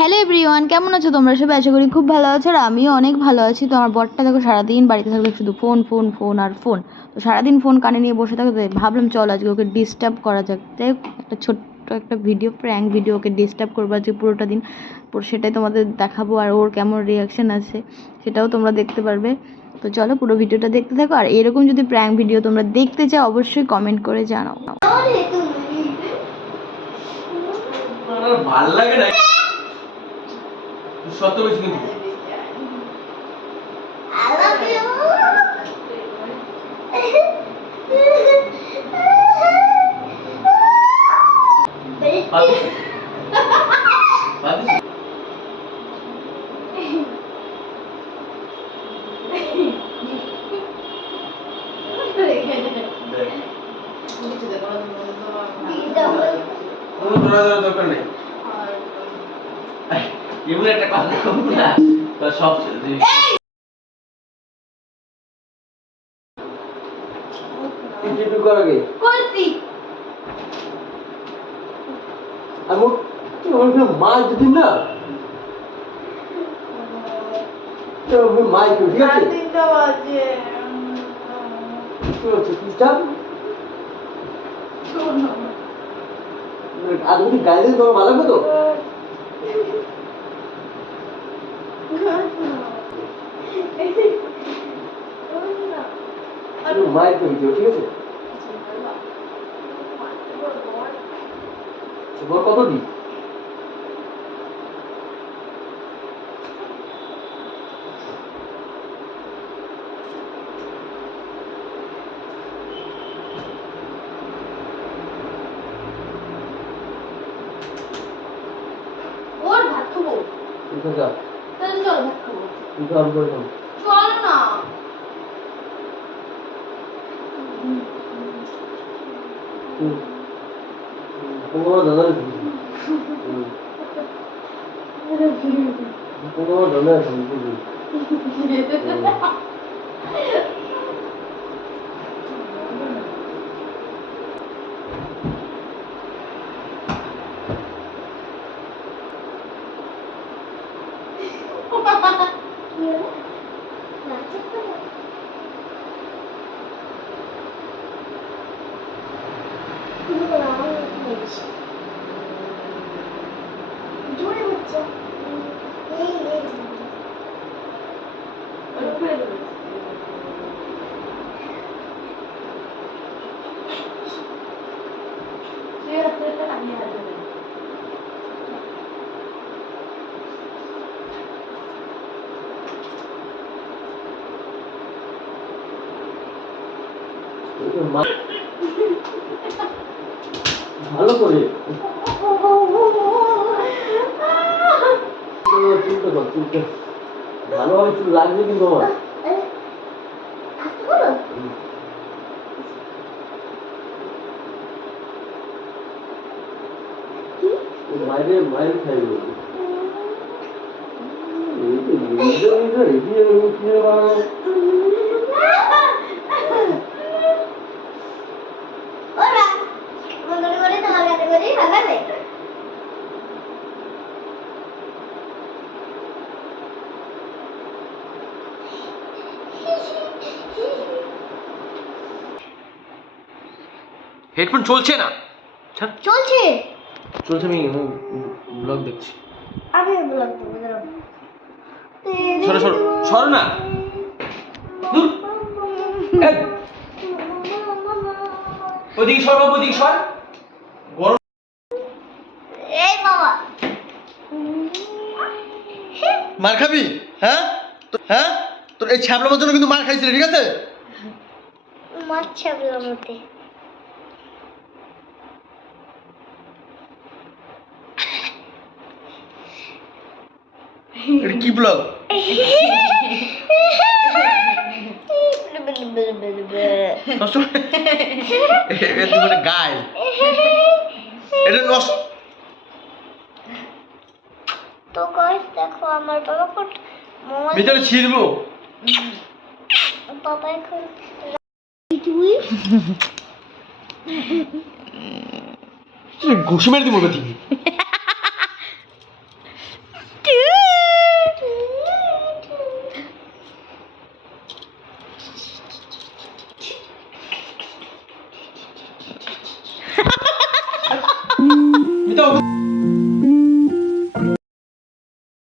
Hello everyone, কেমন আছো তোমরা সবাই? আশা করি খুব ভালো আছো। আর আমিও অনেক ভালো আছি। তো আমার বরটা দেখো সারাদিন বাড়িতে থাকবে শুধু ফোন ফোন ফোন আর ফোন। তো সারাদিন ফোন কানে নিয়ে বসে থাকবে। তো ভাবলাম চলো আজকে ওকে ডিস্টার্ব করা যাক। তাই একটা ছোট্ট একটা ভিডিও, প্র্যাঙ্ক ভিডিও, ওকে ডিস্টার্ব করবো আজকে পুরোটা দিন। সেটাই তোমাদের দেখাবো, আর ওর কেমন রিয়াকশান আছে সেটাও তোমরা দেখতে পারবে। তো চলো পুরো ভিডিওটা দেখতে থাকো। আর এরকম যদি প্র্যাঙ্ক ভিডিও তোমরা দেখতে চাও অবশ্যই কমেন্ট করে জানাও। ভাল লাগে না সত্য বলছি কিন্তু I love you. দরকার নেই এমন একটা কথা বলবো না সব ইন্টারভিউ করা গে করছি আমি ওকে মাই দিন না তো আমি মাই করি ঠিক আছে তিনটা বাজে কি হচ্ছে সিস্টেম আর যদি গাইডেন্স তোমার ভালো লাগবে তো মাই করি ঠিক আছে বল কত দিই ওর ভাত খাবো ঠিক আছে তাহলে চল ভাত খাবো তুই আর করে দাও চল না কোনো দাদা নেই কোনো দাদা নেই জোরে হচ্ছে ভালো করে ভালোভাবে চুল লাগবে কিন্তু আমার মায়ের মায়ের খাইবে হেডফোন চলছে না চলছে চলছে আমি ব্লগ দেখছি আমি ব্লগ দেবো দাঁড়াও সরো সরো সরো না দূর এই, ওদিকে সর বাবু, ওদিকে সর গরম এই বাবা মার খাবি? হ্যাঁ হ্যাঁ, তোর এই ছ্যাবলামের জন্য কিন্তু মার খাইছিলি, ঠিক আছে? মাছ মধ্যে এটা কি ব্লগ? গায় এটা নষ্ট। তো গাইস দেখো আমার বাবা কোট মোবাইল ভিতরে ছিড়বো। বাবা এখন তুই ঘুষি মেরে দিব বেটি। দাও